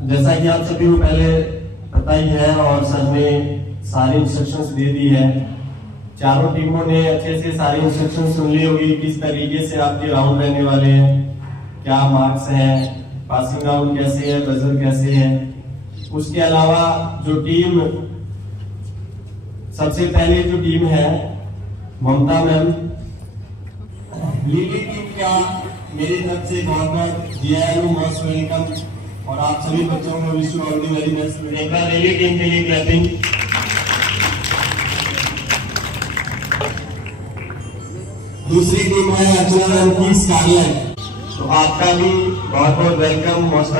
जैसा कि आप सभी को पहले पता ही है और सर ने सारी इंस्ट्रक्शंस दे दी है। चारों टीमों ने अच्छे से सारी इंस्ट्रक्शंस सुन ली होगी, किस तरीके से आपके राउंड रहने वाले हैं, क्या मार्क्स हैं, पासिंग आउट कैसे है, बजर कैसे है। उसके अलावा जो टीम, सबसे पहले जो टीम है ममता मैम, लीडिंग टीम का मेरी तरफ से बहुत बहुत जीआईएलओ मोस्ट वेलकम और आप सभी बच्चों को wish you all the very best. एक बार लीडिंग टीम के लिए क्लैपिंग। दूसरी टीम है अर्चना मैम की स्कारलेट, तो आपका भी बहुत बहुत वेलकम, मोस्ट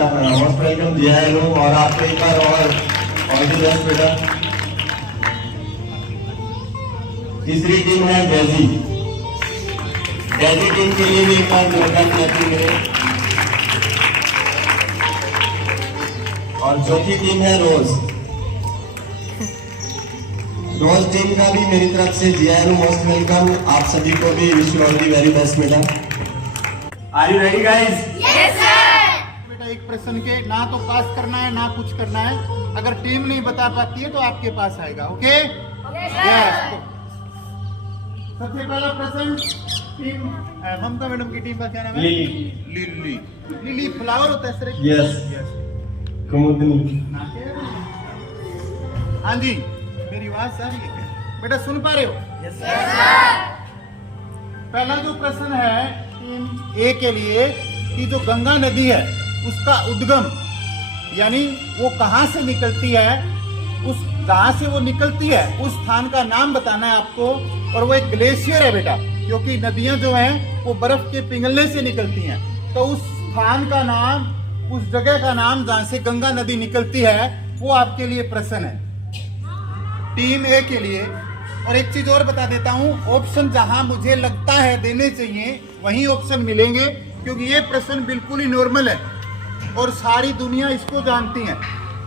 वेलकम जीआईएलओ और आपको एक बार और ऑल द बेस्ट बेटा। तीसरी टीम है डेजी, डेजी टीम के लिए भी एक बार वेलकम क्लैपिंग करें। और चौथी टीम है रोज, रोज टीम का भी मेरी तरफ से जीआईएलओ मोस्ट वेलकम, आप सभी को भी wish you all the very best बेटा। Are you ready guys? Yes sir. बेटा एक प्रश्न के ना तो पास करना है ना कुछ करना है, अगर टीम नहीं बता पाती है तो आपके पास आएगा। Okay yes. सबसे पहला प्रश्न टीम ममता मैडम की टीम का क्या नाम है? लिली। लिली फ्लावर होता है सर? Yes yes. कुमुदनी। हाँ जी, मेरी आवाज आ रही है बेटा, सुन पा रहे हो? Yes sir. पहला जो प्रश्न है टीम ए के लिए कि जो गंगा नदी है उसका उद्गम यानी वो कहाँ से निकलती है, उस कहाँ से वो निकलती है उस स्थान का नाम बताना है आपको। और वो एक ग्लेशियर है बेटा, क्योंकि नदियां जो हैं वो बर्फ के पिघलने से निकलती हैं, तो उस स्थान का नाम, उस जगह का नाम जहाँ से गंगा नदी निकलती है वो आपके लिए प्रश्न है टीम ए के लिए। और एक चीज और बता देता हूँ, ऑप्शन जहां मुझे लगता है देने चाहिए वही ऑप्शन मिलेंगे, क्योंकि ये प्रश्न बिल्कुल ही नॉर्मल है और सारी दुनिया इसको जानती है।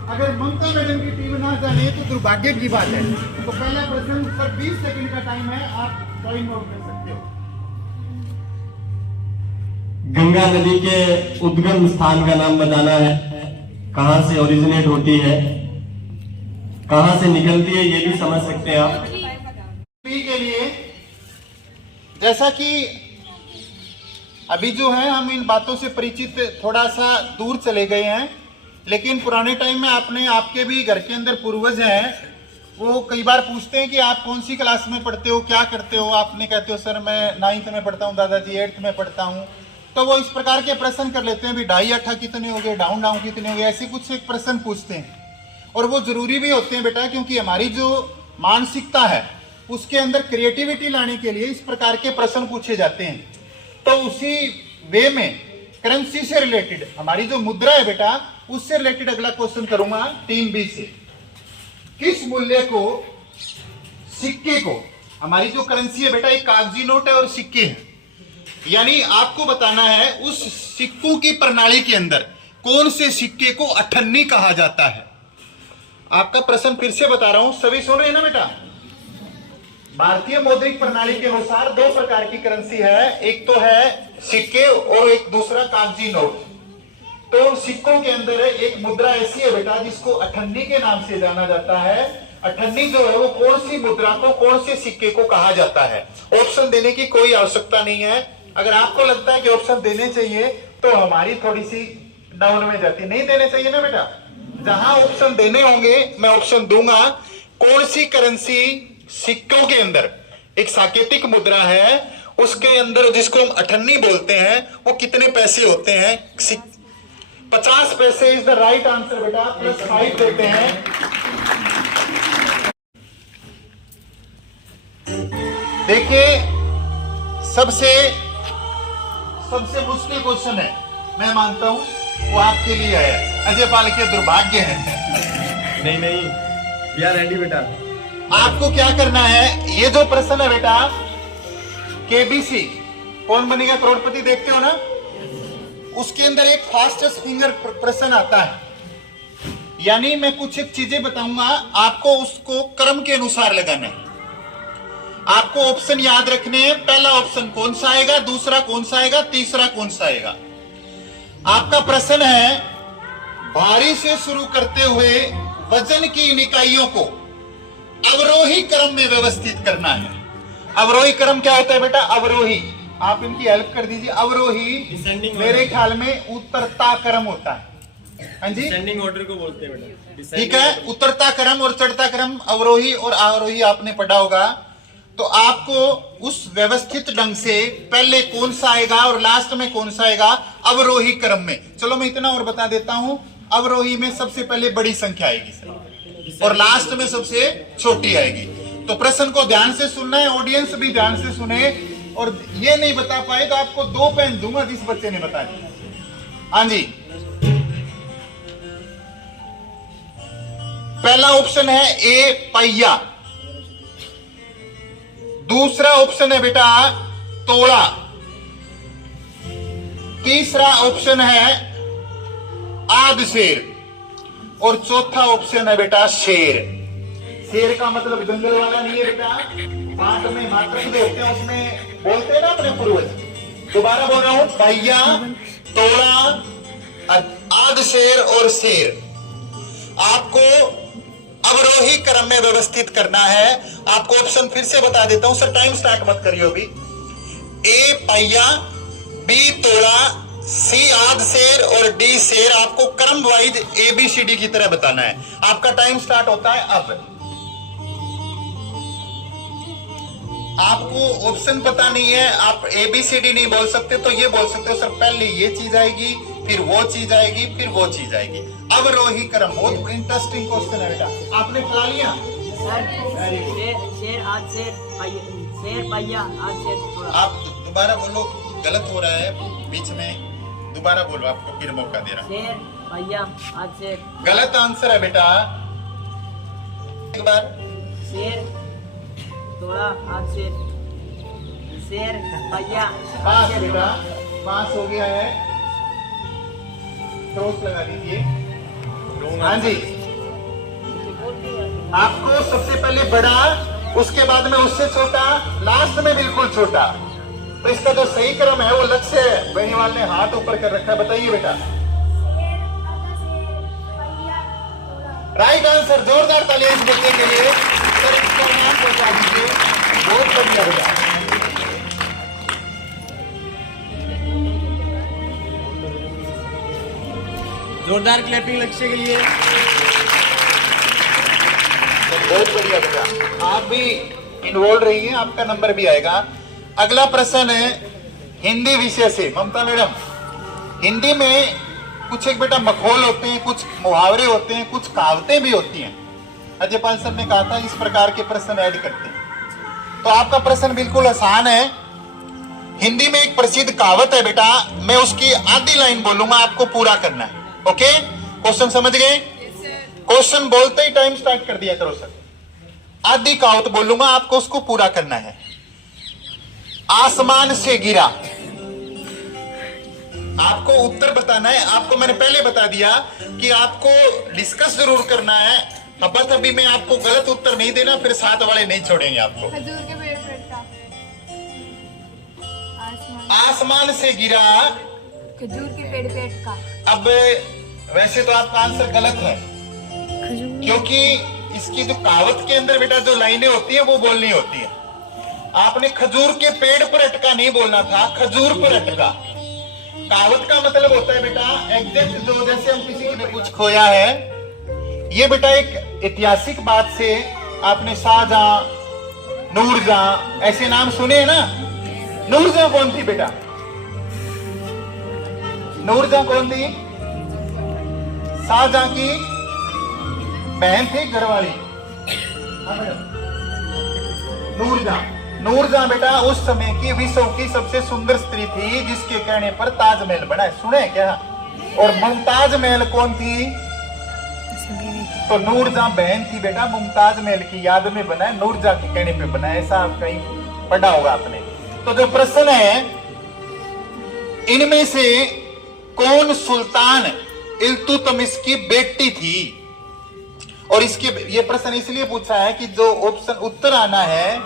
अगर ममता मैडम की टीम ना जाने तो दुर्भाग्य की बात है। तो पहला प्रश्न सर 20 सेकंड का टाइम है, आप ज्वाइन नोट कर सकते हो। गंगा नदी के उद्गम स्थान का नाम बताना है, कहां से ओरिजिनेट होती है, कहां से निकलती है, ये भी समझ सकते हैं आप। पी के लिए जैसा कि अभी जो है हम इन बातों से परिचित थोड़ा सा दूर चले गए हैं, लेकिन पुराने टाइम में आपके भी घर के अंदर पूर्वज हैं, वो कई बार पूछते हैं कि आप कौन सी क्लास में पढ़ते हो, क्या करते हो, आपने कहते हो सर मैं 9th में पढ़ता हूँ, दादाजी 8th में पढ़ता हूँ। तो वो इस प्रकार के प्रश्न कर लेते हैं, भी ढाई अट्ठा कितने हो गए, डाउन डाउन कितने हो गए, ऐसे कुछ एक प्रश्न पूछते हैं। और वो जरूरी भी होते हैं बेटा, क्योंकि हमारी जो मानसिकता है उसके अंदर क्रिएटिविटी लाने के लिए इस प्रकार के प्रश्न पूछे जाते हैं। तो उसी वे में करेंसी से रिलेटेड हमारी जो मुद्रा है बेटा, उससे रिलेटेड अगला क्वेश्चन करूंगा टीम बी से। किस मूल्य को, सिक्के को, हमारी जो करेंसी है बेटा एक कागजी नोट है और सिक्के हैं, यानी आपको बताना है उस सिक्कों की प्रणाली के अंदर कौन से सिक्के को अठन्नी कहा जाता है। आपका प्रश्न फिर से बता रहा हूं, सभी सुन रहे हैं ना बेटा? भारतीय मौद्रिक प्रणाली के अनुसार दो प्रकार की करेंसी है, एक तो है सिक्के और एक दूसरा कागजी नोट। तो सिक्कों के अंदर एक मुद्रा ऐसी है बेटा जिसको अठन्नी के नाम से जाना जाता है। अठन्नी जो है वो कौन सी मुद्रा को, कौन से सिक्के को कहा जाता है। ऑप्शन देने की कोई आवश्यकता नहीं है, अगर आपको लगता है कि ऑप्शन देने चाहिए तो हमारी थोड़ी सी डाउन में जाती, नहीं देने चाहिए ना बेटा। जहां ऑप्शन देने होंगे मैं ऑप्शन दूंगा। कौन सी करेंसी सिक्कों के अंदर एक सांकेतिक मुद्रा है, उसके अंदर जिसको हम अठन्नी बोलते हैं, वो कितने पैसे होते हैं? 50 पैसे इज द राइट आंसर बेटा, +5 देते हैं। देखिए सबसे मुश्किल क्वेश्चन है, मैं मानता हूं वो आपके लिए है, अजय पाल के दुर्भाग्य है। नहीं वी आर रेडी बेटा। आपको क्या करना है, ये जो प्रश्न है बेटा केबीसी कौन बनेगा करोड़पति देखते हो ना, उसके अंदर एक फास्टेस्ट फिंगर प्रश्न आता है, यानी मैं कुछ एक चीजें बताऊंगा, आपको उसको क्रम के अनुसार लगाना है। आपको ऑप्शन याद रखने हैं, पहला ऑप्शन कौन सा आएगा, दूसरा कौन सा आएगा, तीसरा कौन सा आएगा। आपका प्रश्न है भारी से शुरू करते हुए वजन की इन इकाइयों को अवरोही क्रम में व्यवस्थित करना है। अवरोही क्रम क्या होता है बेटा? अवरोही, आप इनकी हेल्प कर दीजिए। अवरोही Descending मेरे order। ख्याल में उतरता क्रम होता है। हाँ जी, डिसेंडिंग ऑर्डर को बोलते हैं बेटा। ठीक है। उतरता क्रम और चढ़ता क्रम, अवरोही और आरोही आपने पढ़ा होगा। तो आपको उस व्यवस्थित ढंग से पहले कौन सा आएगा और लास्ट में कौन सा आएगा, अवरोही क्रम में। चलो मैं इतना और बता देता हूं, अवरोही में सबसे पहले बड़ी संख्या आएगी सर, और लास्ट में सबसे छोटी आएगी। तो प्रश्न को ध्यान से सुनना है, ऑडियंस भी ध्यान से सुने, और ये नहीं बता पाए तो आपको 2 पेन दूंगा जिस बच्चे ने बता दिया। हाँ जी, पहला ऑप्शन है ए पहिया, दूसरा ऑप्शन है बेटा तोड़ा, तीसरा ऑप्शन है आध शेर, और चौथा ऑप्शन है बेटा शेर। शेर का मतलब जंगल वाला नहीं है बेटा, पाठ में मात्रक जो होते हैं उसमें बोलते हैं ना अपने पूर्वज। दोबारा बोल रहा हूं, पहिया, तोड़ा, आध शेर और शेर। आपको अवरोही क्रम में व्यवस्थित करना है। आपको ऑप्शन फिर से बता देता हूं सर, टाइम स्टार्ट मत करियो अभी। ए पहिया, बी तोड़ा, सी आध शेर और डी शेर। आपको क्रम वाइज ABCD की तरह बताना है। आपका टाइम स्टार्ट होता है अब। आपको ऑप्शन पता नहीं है, आप ABCD नहीं बोल सकते, तो ये बोल सकते हो सर पहले ये चीज आएगी, फिर वो चीज आएगी, फिर वो चीज आएगी। अवरोही क्रम, बहुत इंटरेस्टिंग क्वेश्चन है बेटा। आपने खिला लिया शेर आध शेर शेर पहिया आध शेर तोड़ा। आप दोबारा बोलो, गलत हो रहा है बीच में, दोबारा बोलो, आपको फिर मौका दे रहा हूं। शेर पहिया आध शेर। गलत आंसर है बेटा, एक बार। शेर तोड़ा आध शेर, शेर पहिया पास बेटा, पास हो गया है, क्रॉस लगा दीजिए। हाँ जी, आपको सबसे पहले बड़ा, उसके बाद में उससे छोटा, लास्ट में बिल्कुल छोटा। तो इसका जो सही क्रम है वो लक्ष्य बेनीवाल ने हाथ ऊपर कर रखा है। बताइए बेटा। राइट आंसर, जोरदार तालियां इस बच्चे के लिए। सर इसको नाम पहुंचा दीजिए, बहुत बढ़िया बेटा। जोरदार क्लैपिंग लक्ष्य के लिए। बहुत बढ़िया बेटा, आप भी इन्वॉल्व रहिए, आपका नंबर भी आएगा। अगला प्रश्न है हिंदी विषय से। ममता मैडम, हिंदी में कुछ एक बेटा मखौल होते हैं, कुछ मुहावरे होते हैं, कुछ कहावतें भी होती हैं। अजयपाल सर ने कहा था इस प्रकार के प्रश्न ऐड करते हैं। तो आपका प्रश्न बिल्कुल आसान है। हिंदी में एक प्रसिद्ध कहावत है बेटा, मैं उसकी आधी लाइन बोलूंगा, आपको पूरा करना है। ओके, क्वेश्चन समझ गए? क्वेश्चन बोलते ही टाइम स्टार्ट कर दिया करो सर। आधी कहावत बोलूंगा, आपको उसको पूरा करना है। आसमान से गिरा, आपको उत्तर बताना है। आपको मैंने पहले बता दिया कि आपको डिस्कस जरूर करना है। अब अभी मैं आपको गलत उत्तर नहीं देना, फिर साथ वाले नहीं छोड़ेंगे आपको। खजूर के पेड़ पर था आसमान से गिरा, खजूर के पेड़ पे अटका। अब वैसे तो आपका आंसर गलत है, क्योंकि इसकी जो कहावत के अंदर बेटा जो लाइनें होती है वो बोलनी होती है। आपने खजूर के पेड़ पर अटका नहीं बोलना था, खजूर पर अटका। कहावत का मतलब होता है बेटा एग्जैक्ट, जो जैसे हम किसी ने कुछ खोया है। ये बेटा एक ऐतिहासिक बात से आपने शाहजहां, नूरजहां ऐसे नाम सुने हैं ना। नूरजहां कौन थी बेटा? नूरजहां कौन थी? शाहजहां की बहन थी, घरवाली। नूरजहां बेटा उस समय की विश्व की सबसे सुंदर स्त्री थी, जिसके कहने पर ताजमहल बना है। सुने क्या? और मुमताज महल कौन थी? तो नूरजहां बहन थी बेटा, मुमताज महल की याद में बना है, नूरजहां के कहने पे बना है। ऐसा आप कहीं पढ़ा होगा आपने। तो जो प्रश्न है, इनमें से कौन सुल्तान इल्तुतमिश की बेटी थी? और इसके ये प्रश्न इसलिए पूछा है कि जो ऑप्शन उत्तर आना है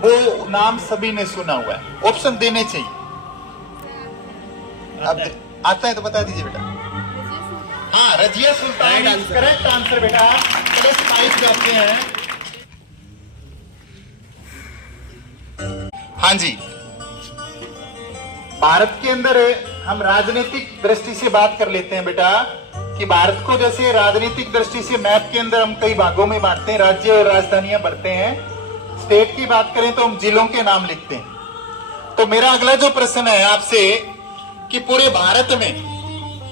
वो नाम सभी ने सुना हुआ है। ऑप्शन देने चाहिए। अब आता है तो बता दीजिए बेटा। हाँ, रजिया सुल्तान करेक्ट आंसर बेटा, +5 जाते हैं। हाँ जी, भारत के अंदर हम राजनीतिक दृष्टि से बात कर लेते हैं बेटा, कि भारत को जैसे राजनीतिक दृष्टि से मैप के अंदर हम कई भागों में बांटते हैं, राज्य और राजधानियां बढ़ते हैं। स्टेट की बात करें तो हम जिलों के नाम लिखते हैं। तो मेरा अगला जो प्रश्न है आपसे, कि पूरे भारत में,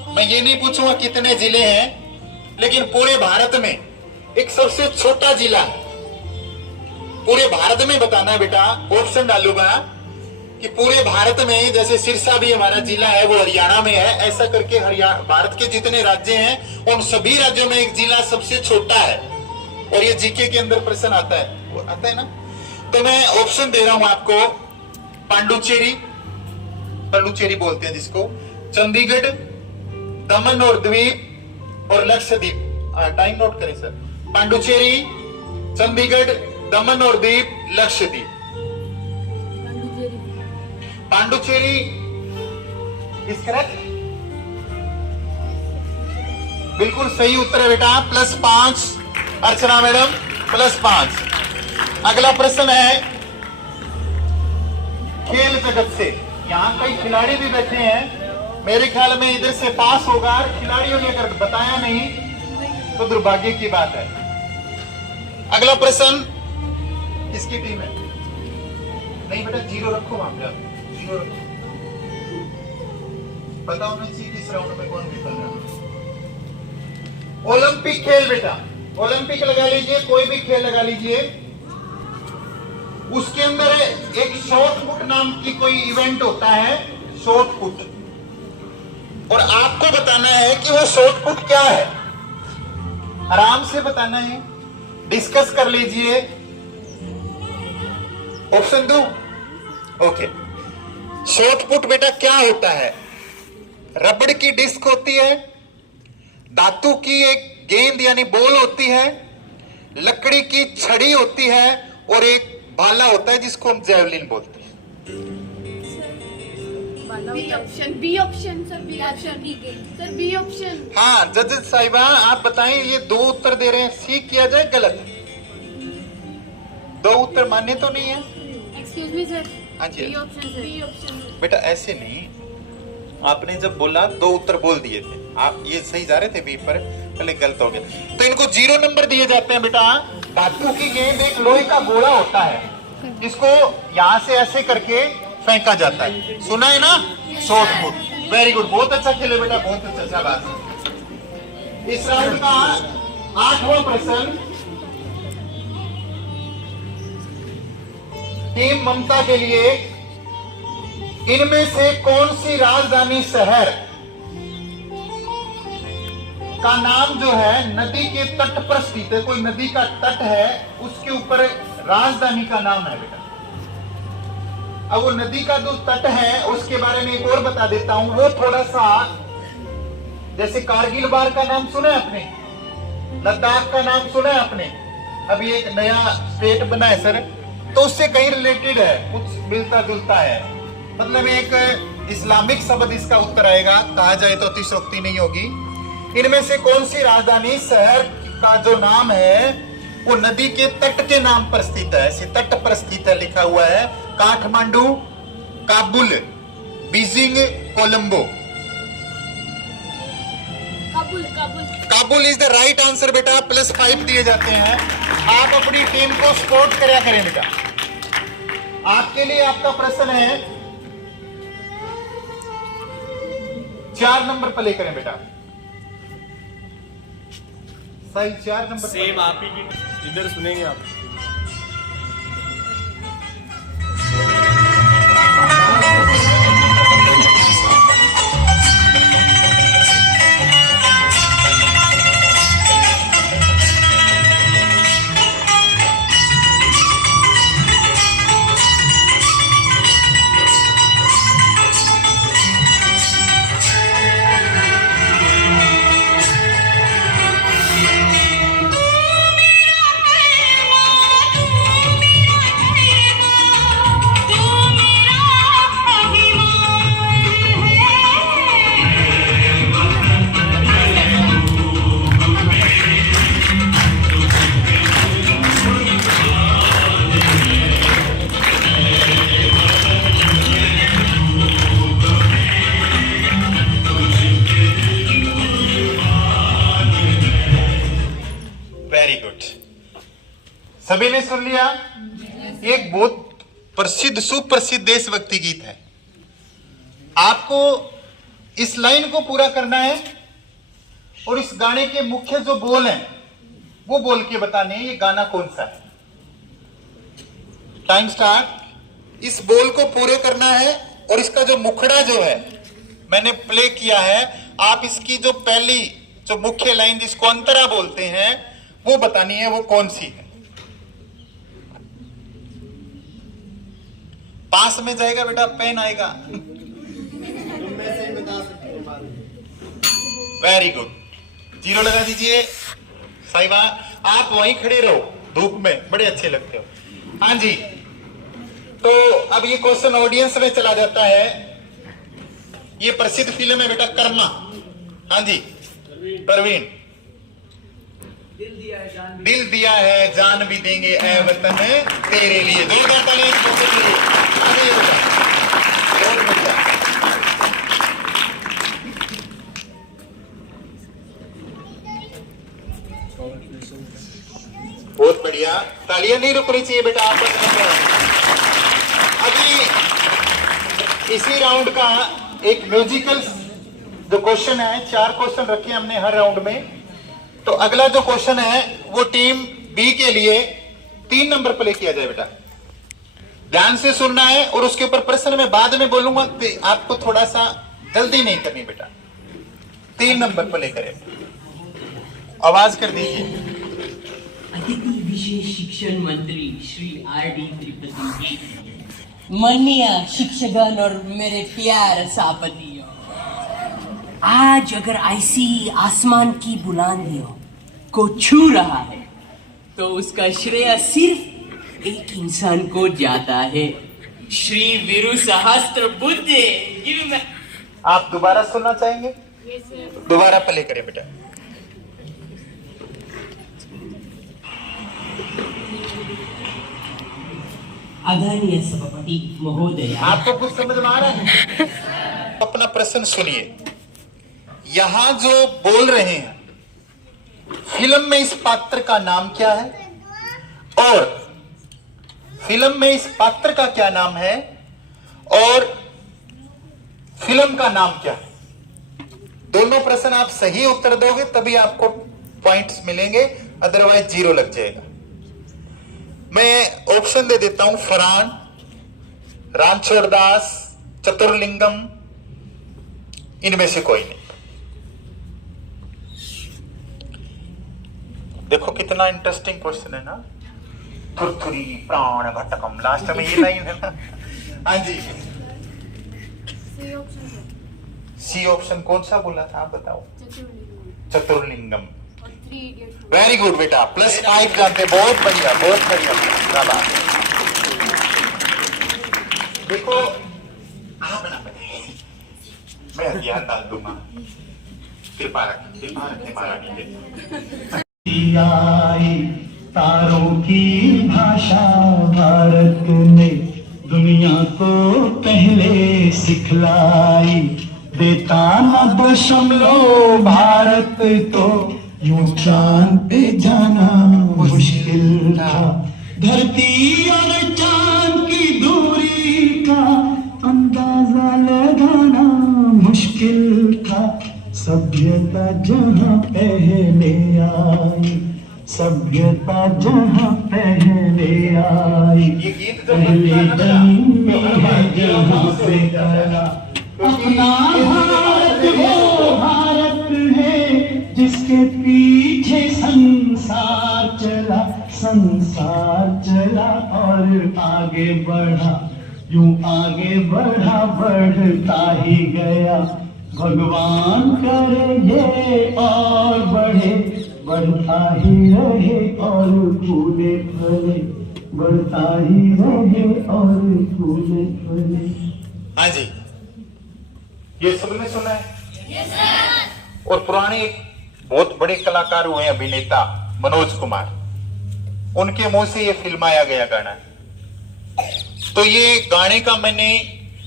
मैं ये नहीं पूछूंगा कितने जिले हैं, लेकिन पूरे भारत में एक सबसे छोटा जिला पूरे भारत में बताना है बेटा। ऑप्शन डालूंगा कि पूरे भारत में, जैसे सिरसा भी हमारा जिला है वो हरियाणा में है, ऐसा करके हरियाणा भारत के जितने राज्य हैं उन सभी राज्यों में एक जिला सबसे छोटा है। और ये जीके के अंदर प्रश्न आता है, वो आता है ना। तो मैं ऑप्शन दे रहा हूं आपको, पांडुचेरी, पल्लुचेरी बोलते हैं जिसको, चंडीगढ़, दमन और द्वीप और लक्षद्वीप। टाइम नोट करें सर। पांडुचेरी, चंडीगढ़, दमन और द्वीप, लक्षद्वीप। पांडुचेरी इज करेक्ट, बिल्कुल सही उत्तर है बेटा, +5। अर्चना मैडम +5। अगला प्रश्न है खेल जगत से। यहाँ कई खिलाड़ी भी बैठे हैं, मेरे ख्याल में इधर से पास होगा। खिलाड़ियों ने अगर बताया नहीं तो दुर्भाग्य की बात है। अगला प्रश्न, किसकी टीम है? नहीं बेटा, 0 रखो वहां पे, आप 0 रखो। पता होना चाहिए किस राउंड में कौन निकल रहा है। ओलंपिक खेल बेटा, ओलंपिक लगा लीजिए, कोई भी खेल लगा लीजिए, उसके अंदर एक शॉर्ट पुट नाम की कोई इवेंट होता है, शॉर्ट पुट, और आपको बताना है कि वो शॉर्ट पुट क्या है। आराम से बताना है, डिस्कस कर लीजिए। ऑप्शन दो, ओके। शॉर्ट पुट बेटा क्या होता है? रबड़ की डिस्क होती है, धातु की एक गेंद यानी बॉल होती है, लकड़ी की छड़ी होती है, और एक भाला होता है जिसको हम जेवलिन बोलते हैं। B option sir, B option. हाँ जजेस साहिबा, आप बताएं, ये 2 उत्तर दे रहे हैं, सी किया जाए गलत? 2 उत्तर मान्य तो नहीं है? एक्सक्यूज मी सर, हाँ जी, बी ऑप्शन। बेटा ऐसे नहीं, आपने जब बोला 2 उत्तर बोल दिए थे, आप ये सही जा रहे थे बी पर, पहले गलत हो गया। तो इनको 0 नंबर दिए जाते हैं बेटा। धातु की गेंद एक लोहे का गोला होता है, इसको यहां से ऐसे करके फेंका जाता है, सुना है ना? Short put. वेरी गुड, बहुत अच्छा खेले बेटा, बहुत अच्छा, शाबाश। इस राउंड का 8वां प्रश्न, टीम ममता के लिए इनमें से कौन सी राजधानी शहर का नाम जो है नदी के तट पर स्थित है? कोई नदी का तट है, उसके ऊपर राजधानी का नाम है बेटा। अब वो नदी का जो तट है उसके बारे में एक और बता देता हूं, वो थोड़ा सा, जैसे कारगिल बार का नाम सुना है आपने, लद्दाख का नाम सुना है आपने, अभी एक नया स्टेट बना है सर, तो उससे कहीं रिलेटेड है, कुछ मिलता जुलता है। मतलब एक इस्लामिक शब्द इसका उत्तर आएगा, कहा जाए तो अतिशयोक्ति नहीं होगी। इनमें से कौन सी राजधानी शहर का जो नाम है वो नदी के तट के नाम पर स्थित है? ऐसे तट पर स्थित है, लिखा हुआ है Kathmandu, Kabul, Beijing, Colombo. Kabul is the right answer बेटा, +5 दिए जाते हैं। आप अपनी टीम को सपोर्ट करा करें बेटा। आपके लिए आपका प्रश्न है 4 नंबर पर ले करें बेटा, सही 4 नंबर सेम आप ही की, इधर सुनेंगे आप। सभी ने सुन लिया? एक बहुत प्रसिद्ध सुप्रसिद्ध देशभक्ति गीत है। आपको इस लाइन को पूरा करना है और इस गाने के मुख्य जो बोल हैं वो बोल के बताने हैं ये गाना कौन सा है। Time start. इस बोल को पूरे करना है और इसका जो मुखड़ा जो है मैंने प्ले किया है, आप इसकी जो पहली जो मुख्य लाइन जिसको अंतरा बोलते हैं वो बतानी है, वो कौन सी है। पास में जाएगा बेटा, पेन आएगा। वेरी गुड, 0 लगा दीजिए। साहिबा आप वहीं खड़े रहो धूप में, बड़े अच्छे लगते हो। हाँ जी, तो अब ये क्वेश्चन ऑडियंस में चला जाता है। ये प्रसिद्ध फिल्म है बेटा कर्मा। हाँ जी परवीन। दिल दिया है जान भी देंगे ऐ वतन तेरे लिए। जोरदार तालियां के लिए। आगे बेटा, बहुत बढ़िया। बहुत बढ़िया, तालियां नहीं रुकनी चाहिए बेटा, आप अभी इसी राउंड का एक म्यूजिकल जो क्वेश्चन है, 4 क्वेश्चन रखे हमने हर राउंड में। तो अगला जो क्वेश्चन है वो टीम बी के लिए 3 नंबर पर ले किया जाए बेटा। ध्यान से सुनना है और उसके ऊपर प्रश्न मैं बाद में बोलूंगा, आपको थोड़ा सा जल्दी नहीं करनी बेटा। 3 नंबर पर लेकर आवाज कर दीजिए। अतिथि विशेष शिक्षण मंत्री श्री R.D. त्रिपाठी जी, माननीय शिक्षकगण और मेरे प्यार सापतियों, आज अगर ऐसी आसमान की बुलंदियों को छू रहा है तो उसका श्रेय सिर्फ एक इंसान को जाता है, श्री वीरू सहस्त्रबुद्धे। आप दोबारा सुनना चाहेंगे? दोबारा प्ले करें बेटा। आदरणीय सभापति महोदय, आपको कुछ समझ में आ रहा है? अपना प्रश्न सुनिए। यहां जो बोल रहे हैं फिल्म में इस पात्र का नाम क्या है और फिल्म में इस पात्र का क्या नाम है और फिल्म का नाम क्या है। दोनों प्रश्न आप सही उत्तर दोगे तभी आपको पॉइंट्स मिलेंगे, अदरवाइज 0 लग जाएगा। मैं ऑप्शन दे देता हूं, फरहान, रामछोड़ दास, चतुर्लिंगम, इनमें से कोई नहीं। देखो कितना इंटरेस्टिंग क्वेश्चन है ना। थुरथुरी प्राण घटकम, लास्ट में ये लाइन है ना। हाँ जी, सी ऑप्शन कौन सा बोला था आप बताओ? चतुर्लिंगम। वेरी गुड बेटा, +5 जानते, बहुत बढ़िया, बहुत बढ़िया। देखो आप ना मैं ध्यान डाल दूंगा। कृपा रखें महारानी। आई तारों की भाषा भारत ने दुनिया को पहले सिखलाई। देता न दशमलव भारत तो यूं चांद पे जाना मुश्किल था। धरती और चांद की दूरी का अंदाजा लगाना मुश्किल था। सभ्यता जहाँ पहले आई, सभ्यता जहाँ पहले आई, पहले जन्म है जहाँ पे करा। अपना भारत वो भारत है जिसके पीछे संसार चला, संसार चला और आगे बढ़ा, यूं आगे बढ़ा, बढ़ता ही गया। भगवान करे ये और बढ़े, बढ़ता ही रहे और फूले फले, बढ़ता ही रहे और फूले फले। हाँ जी, ये सबने सुना है? और पुराने बहुत बड़े कलाकार हुए अभिनेता मनोज कुमार, उनके मुंह से ये फिल्माया गया गाना है। तो ये गाने का मैंने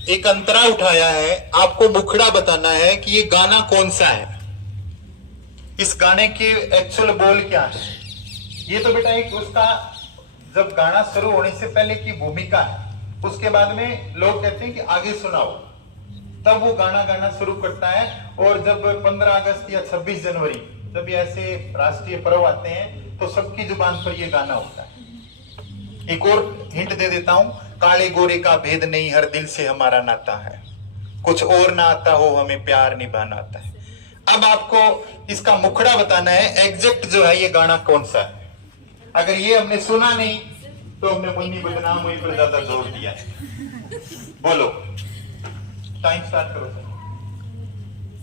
एक अंतरा उठाया है, आपको मुखड़ा बताना है कि ये गाना कौन सा है, इस गाने के एक्चुअल बोल क्या है। ये तो बेटा एक उसका जब गाना शुरू होने से पहले की भूमिका है, उसके बाद में लोग कहते हैं कि आगे सुनाओ, तब वो गाना गाना शुरू करता है। और जब 15 अगस्त या 26 जनवरी जब ये ऐसे राष्ट्रीय पर्व आते हैं तो सबकी जुबान पर ये गाना होता है। एक और हिंट दे देता हूं, काले गोरे का भेद नहीं, हर दिल से हमारा नाता है, कुछ और ना आता हो हमें प्यार निभाना आता है। अब आपको इसका मुखड़ा बताना है, एग्जैक्ट जो है ये गाना कौन सा है। अगर ये हमने सुना नहीं तो हमने मुन्नी बदनाम हुई पर ज्यादा जोर दिया है। बोलो, टाइम स्टार्ट करो सर।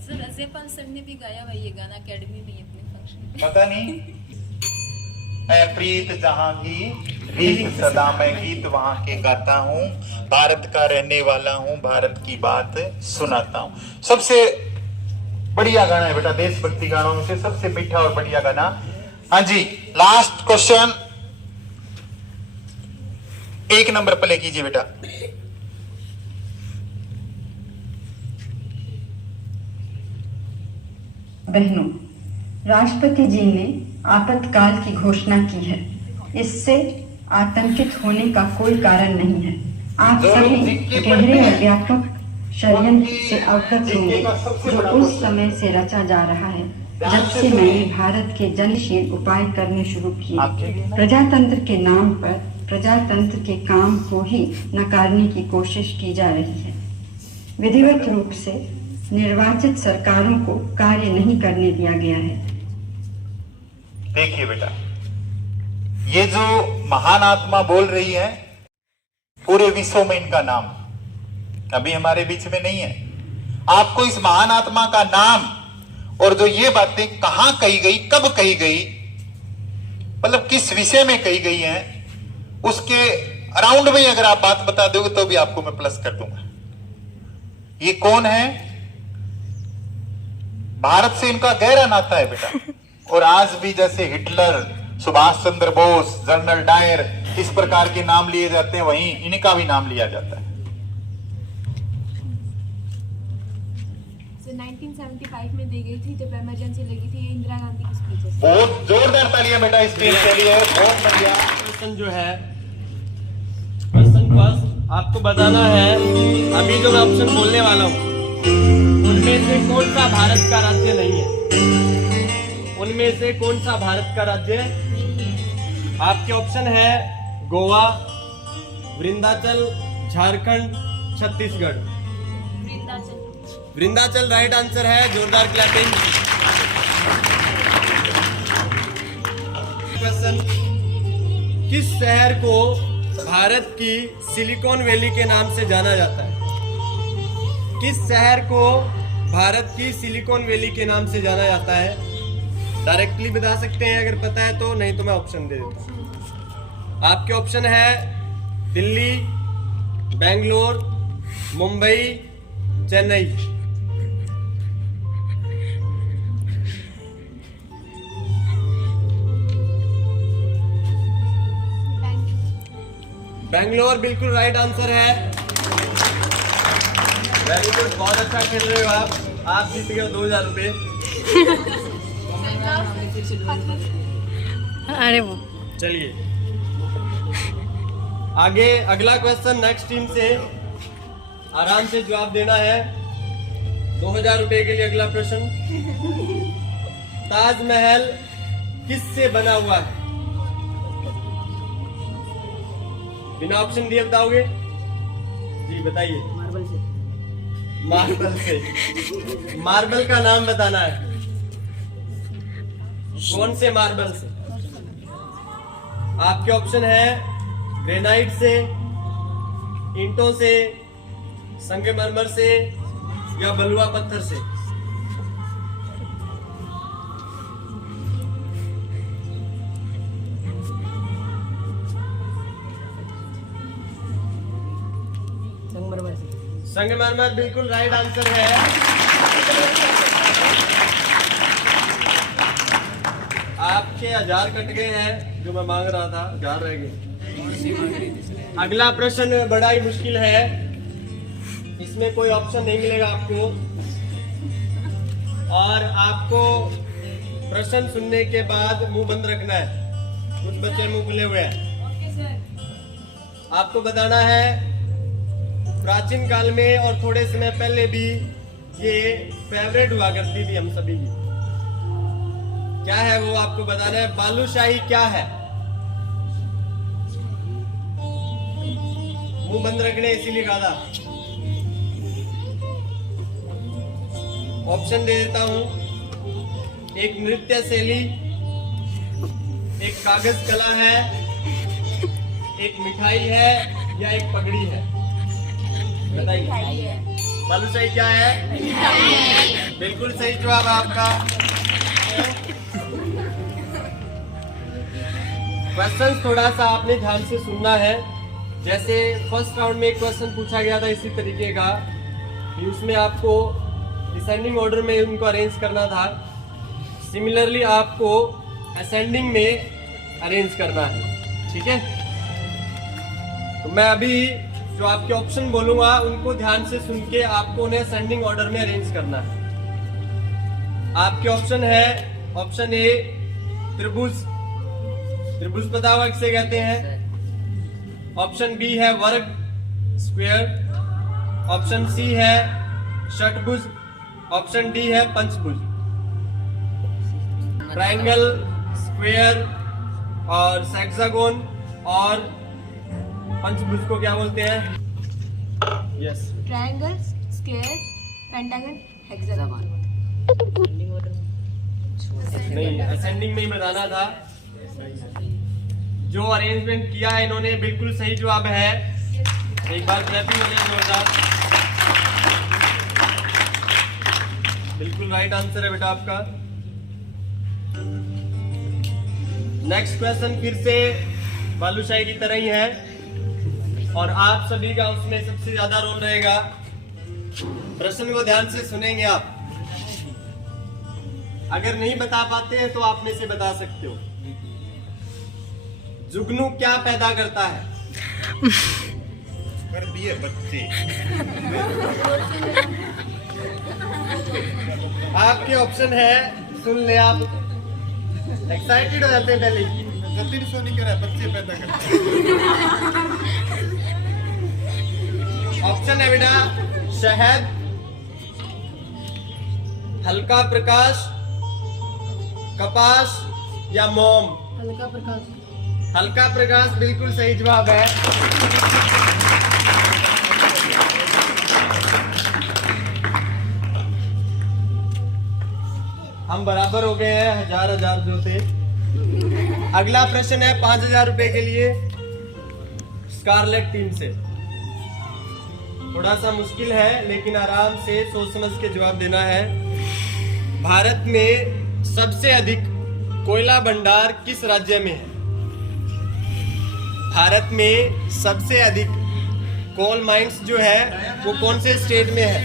सर अजयपाल सर ने भी गाया हुआ ये गाना अकेडमी में अपने फंक्शन में। पता नहीं, ऐ प्रीत जहां की रीत सदा मैं गीत वहां के गाता हूँ, भारत का रहने वाला हूँ, भारत की बात सुनाता हूँ। सबसे बढ़िया गाना है बेटा, देशभक्ति गानों में से सबसे मीठा और बढ़िया गाना। हाँ जी, लास्ट क्वेश्चन, 1 नंबर प्ले कीजिए बेटा। बहनों, राष्ट्रपति जी ने आपातकाल की घोषणा की है। इससे आतंकित होने का कोई कारण नहीं है। आप सभी गहरे और व्यापक षड्यंत्र से अवगत होंगे जो उस समय से रचा जा रहा है जब से मैंने भारत के जनशील उपाय करने शुरू किए। प्रजातंत्र के नाम पर प्रजातंत्र के काम को ही नकारने की कोशिश की जा रही है। विधिवत रूप से निर्वाचित सरकारों को कार्य नहीं करने दिया गया है। देखिए बेटा, ये जो महान आत्मा बोल रही है, पूरे विश्व में इनका नाम अभी हमारे बीच में नहीं है। आपको इस महान आत्मा का नाम और जो ये बातें कहां कही गई, कब कही गई, मतलब किस विषय में कही गई है, उसके अराउंड में अगर आप बात बता दोगे तो भी आपको मैं प्लस कर दूंगा। ये कौन है? भारत से इनका गहरा नाता है बेटा। और आज भी जैसे Hitler, Subhash Chandra Bose, general Dyer, इस प्रकार के नाम लिए जाते हैं, वहीं इनका भी नाम लिया जाता है। 1975 में दी गई थी जब इमरजेंसी लगी थी, ये इंदिरा गांधी की स्पीच है। बहुत जोरदार तालियां बेटा इस टीम के लिए, बहुत बढ़िया। क्वेश्चन जो है, क्वेश्चन फर्स्ट आपको बताना है, अभी जो मैं ऑप्शन बोलने वाला हूँ उनमें से कौन सा भारत का राज्य नहीं है। उनमें से कौन सा भारत का राज्य? आपके ऑप्शन है गोवा, वृंदाचल, झारखंड, छत्तीसगढ़। वृंदाचल राइट आंसर है, जोरदार क्लैपिंग। क्वेश्चन, किस शहर को भारत की सिलिकॉन वैली के नाम से जाना जाता है? किस शहर को भारत की सिलिकॉन वैली के नाम से जाना जाता है? डायरेक्टली बता सकते हैं अगर पता है तो, नहीं तो मैं ऑप्शन दे देता हूं। आपके ऑप्शन है दिल्ली, बेंगलोर, मुंबई, चेन्नई। बेंगलोर बिल्कुल राइट आंसर है। वेरी गुड, बहुत अच्छा खेल रहे हो आप जीत गए 2000 रुपये। अरे वो चलिए आगे, अगला क्वेश्चन नेक्स्ट टीम से आराम से जवाब देना है। 2000 रुपये के लिए अगला प्रश्न, ताजमहल किससे बना हुआ है? बिना ऑप्शन दिए बताओगे? जी बताइए। मार्बल से। मार्बल से। मार्बल का नाम बताना है, कौन से मार्बल से? आपके ऑप्शन है ग्रेनाइट से, ईंटों से, संगमरमर से या बलुआ पत्थर से। संगमरमर बिल्कुल राइट आंसर है। आपके 1000 कट गए हैं, जो मैं मांग रहा था 1000 रह गए। अगला प्रश्न बड़ा ही मुश्किल है, इसमें कोई ऑप्शन नहीं मिलेगा आपको, और आपको प्रश्न सुनने के बाद मुंह बंद रखना है। कुछ बच्चे मुंह खुले हुए हैं। आपको बताना है प्राचीन काल में और थोड़े समय पहले भी ये फेवरेट हुआ करती थी हम सभी की। क्या है वो आपको बताना है। बालूशाही क्या है? मुंह बंद रखने इसीलिए कहा था। ऑप्शन दे देता हूं। एक नृत्य शैली, एक कागज कला है, एक मिठाई है या एक पगड़ी है? बताइए। बालूशाही क्या है? बिल्कुल सही जवाब आपका। क्वेश्चन थोड़ा सा आपने ध्यान से सुनना है। जैसे फर्स्ट राउंड में एक क्वेश्चन पूछा गया था इसी तरीके का कि उसमें आपको डिसेंडिंग ऑर्डर में उनको अरेंज करना था। सिमिलरली आपको असेंडिंग में अरेंज करना है। ठीक है, तो मैं अभी जो आपके ऑप्शन बोलूंगा उनको ध्यान से सुन के आपको उन्हें असेंडिंग ऑर्डर में अरेंज करना है। आपके ऑप्शन है, ऑप्शन ए त्रिभुज, त्रिभुज पता होगा किसे कहते हैं। ऑप्शन बी है वर्ग, स्क्वायर। ऑप्शन सी है षटभुज। ऑप्शन डी है पंचभुज। ट्रायंगल, स्क्वायर और हेक्सागोन और पंचभुज को क्या बोलते हैं? Yes, triangle, square, pentagon, hexagon. नहीं, असेंडिंग में ही बताना था। जो अरेंजमेंट किया है इन्होंने बिल्कुल सही जवाब है। एक बार क्लैपिंग हो जाए जोरदार। बिल्कुल राइट आंसर है बेटा आपका। नेक्स्ट क्वेश्चन फिर से बालूशाही की तरह ही है और आप सभी का उसमें सबसे ज्यादा रोल रहेगा। प्रश्न को ध्यान से सुनेंगे आप। अगर नहीं बता पाते हैं तो आप में से बता सकते हो। जुगनू क्या पैदा करता है? कर दिए बच्चे। आपके ऑप्शन है, सुन ले आप। एक्साइटेड हो जाते हैं पहले ही। जतिन सोनी कह रहा है बच्चे पैदा करते हैं। ऑप्शन है बेटा शहद, हल्का प्रकाश, कपास या मोम? हल्का प्रकाश। हल्का प्रकाश बिल्कुल सही जवाब है। हम बराबर हो गए हैं, हजार जो थे। अगला प्रश्न है 5,000 रुपए के लिए स्कारलेट टीम से। थोड़ा सा मुश्किल है लेकिन आराम से सोच समझ के जवाब देना है। भारत में सबसे अधिक कोयला भंडार किस राज्य में है? भारत में सबसे अधिक कोल माइंस जो है वो कौन से स्टेट में है?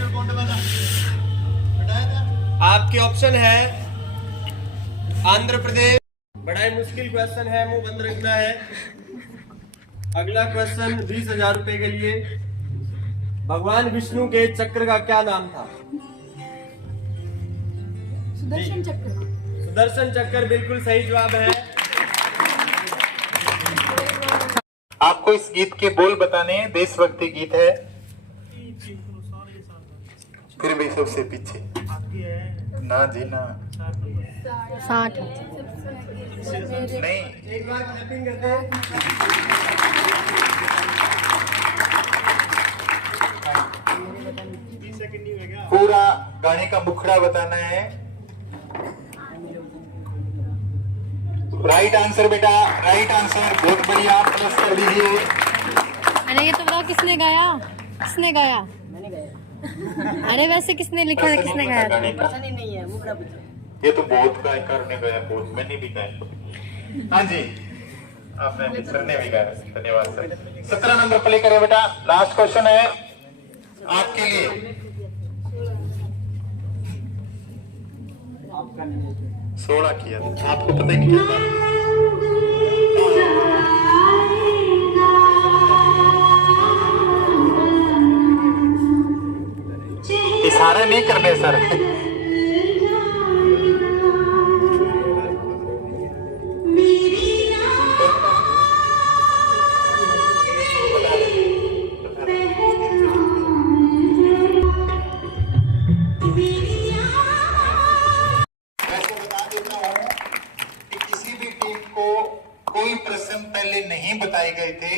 आपके ऑप्शन है आंध्र प्रदेश। बड़ा ही मुश्किल क्वेश्चन है, मुंह बंद रखना है। अगला क्वेश्चन 20,000 रुपए के लिए। भगवान विष्णु के चक्र का क्या नाम था? सुदर्शन चक्र। सुदर्शन चक्र बिल्कुल सही जवाब है। आपको इस गीत के बोल बताने हैं। देशभक्ति गीत है। फिर भी सबसे पीछे ना जी ना। 60। नहीं, एक बार क्लैपिंग करते हैं। पूरा गाने का मुखड़ा बताना है। राइट आंसर बेटा, राइट आंसर। बहुत बढ़िया, प्लस कर दीजिए। अरे ये तो बताओ किसने गाया? किसने गाया? मैंने गाया। अरे वैसे किसने लिखा था, किसने गाया था? नहीं है, मुखड़ा पूछो। ये तो बहुत गायकार ने गाया, बहुत। मैंने भी गाया। हाँ जी, आपने सर ने भी गाया। धन्यवाद सर। 17 नंबर प्ले करें बेटा। लास्ट क्वेश्चन है आपके लिए। 16 किया था, आपको पता ही नहीं चलता। इशारे नहीं करने सर। देता हूं कि किसी भी टीम को कोई प्रश्न पहले नहीं बताए गए थे।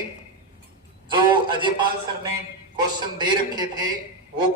जो अजयपाल सर ने क्वेश्चन दे रखे थे वो